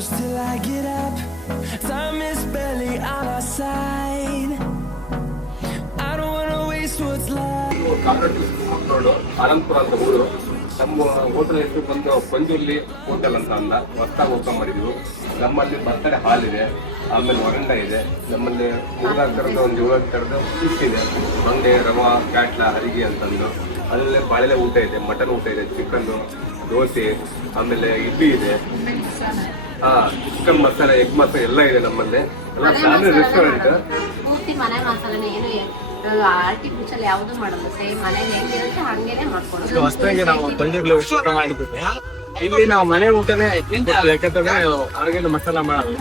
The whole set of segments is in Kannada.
close till I get up. Time is barely on our side. I don't wanna waste what's left. Road Anandapura ಅಂತ ಊರು. ನಮ್ಮ ಹೋಟೆಲ್ ಹೆಸರು ಬಂದು ಪಂಜುರ್ಲಿ ಹೋಟೆಲ್ ಅಂತ ಅಂದ ಹೊಸದಾಗಿ ಓಪನ್ ಮಾಡಿದ್ವಿ. ನಮ್ಮಲ್ಲಿ ಬರ್ತಡೇ ಹಾಲ್ ಇದೆ, ಆಮೇಲೆ ವರಂಡ ಇದೆ, ನಮ್ಮಲ್ಲಿ 3-4 ಥರದ ಒಂದು 7 ಥರದ ಫಿಶ್ ಇದೆ, ಮಂಡೆ, ರವಾ, ಕ್ಯಾಟ್ಲಾ, ಹರಿಗೆ ಅಂತಂದು. ಅದರಲ್ಲೇ ಬಾಳೆಲೆ ಊಟ ಇದೆ, ಮಟನ್ ಊಟ ಇದೆ, ಚಿಕನ್, ದೋಸೆ, ಆಮೇಲೆ ಇಡ್ಲಿ ಇದೆ, ಚಿಕನ್ ಮಸಾಲೆ, ಎಗ್ ಮಸಾಲೆ ಎಲ್ಲ ಇದೆ ನಮ್ಮಲ್ಲಿ. ಎಲ್ಲ ಫ್ಯಾಮಿಲಿ ರೆಸ್ಟೋರೆಂಟ್. ಪೂರ್ತಿ ಮನೆ ಮಸಾಲೆನೇ, ಏನು ಆರ್ಟಿಫಿಷಿಯಲ್ ಯಾವುದು ಮಾಡಲ್ಲ. ಸೇಮ್ ಮನೇಲಿ ಹೆಂಗಿರುತ್ತೆ ಹಂಗೇನೆ ಮಾಡ್ಕೊಳ್ಳೋದು. ಹೊಸದಾಗಿ ನಾವು ಪಂಜುರ್ಲಿ ಊಟ ಮಾಡಿದ್ವಿ. ಇಲ್ಲಿ ನಾವು ಮನೆ ಊಟನೇ ಯಾಕಂದ್ರೆ ಹೊರಗಿನ ಮಸಾಲ ಮಾಡಲ್ಲ.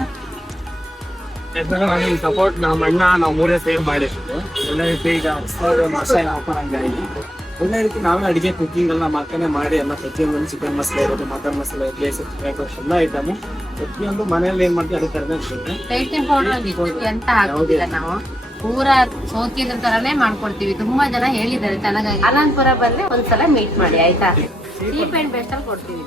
ಯಾಕಂದ್ರೆ ನನಗೆ ಸಪೋರ್ಟ್ ನಮ್ಮ ಅಣ್ಣ ನಾವು ಮೂರೇ ಸೇವ್ ಮಾಡಿರ್ತೀವಿ. ಒಳ್ಳೆ ರೀತಿ ಈಗ ಮಸಾಲ ಓಪನ್ ಆಗಿ ಒಳ್ಳೆ ರೀತಿ ನಾವೇ ಅಡುಗೆ ಕುಕಿಂಗ್ ಎಲ್ಲ ಮಾಡ್ತಾನೆ ಮಾಡಿ ಎಲ್ಲ ಪ್ರತಿಯೊಂದು ಚಿಕನ್ ಮಸಾಲೆ ಇರೋದು, ಮಟನ್ ಮಸಾಲೆ, ಪ್ಲೇಸ್ ಎಲ್ಲ ಐಟಮು ಪ್ರತಿಯೊಂದು ಮನೆಯಲ್ಲಿ ಏನ್ ಮಾಡ್ತೀವಿ ಅದೇ ತರನೇ ಇರುತ್ತೆ. ಟೇಸ್ಟಿಂಗ್ ಪೌಡರ್ ಎಂತ ಹಾಕೋದಿಲ್ಲ, ನಾವು ಪೂರಾ ಸೋಕಿದ್ರ ತರಾನೇ ಮಾಡ್ಕೊಡ್ತೀವಿ. ತುಂಬಾ ಜನ ಹೇಳಿದ್ದಾರೆ ಚೆನ್ನಾಗಾಗಿ. ಆನಂದಪುರ ಬಂದ್ರೆ ಒಂದ್ಸಲ ಮೀಟ್ ಮಾಡಿ ಆಯ್ತಾ. ಚೀಪ್ ಅಂಡ್ ಬೆಸ್ಟ್ ಅಲ್ಲಿ ಕೊಡ್ತೀವಿ.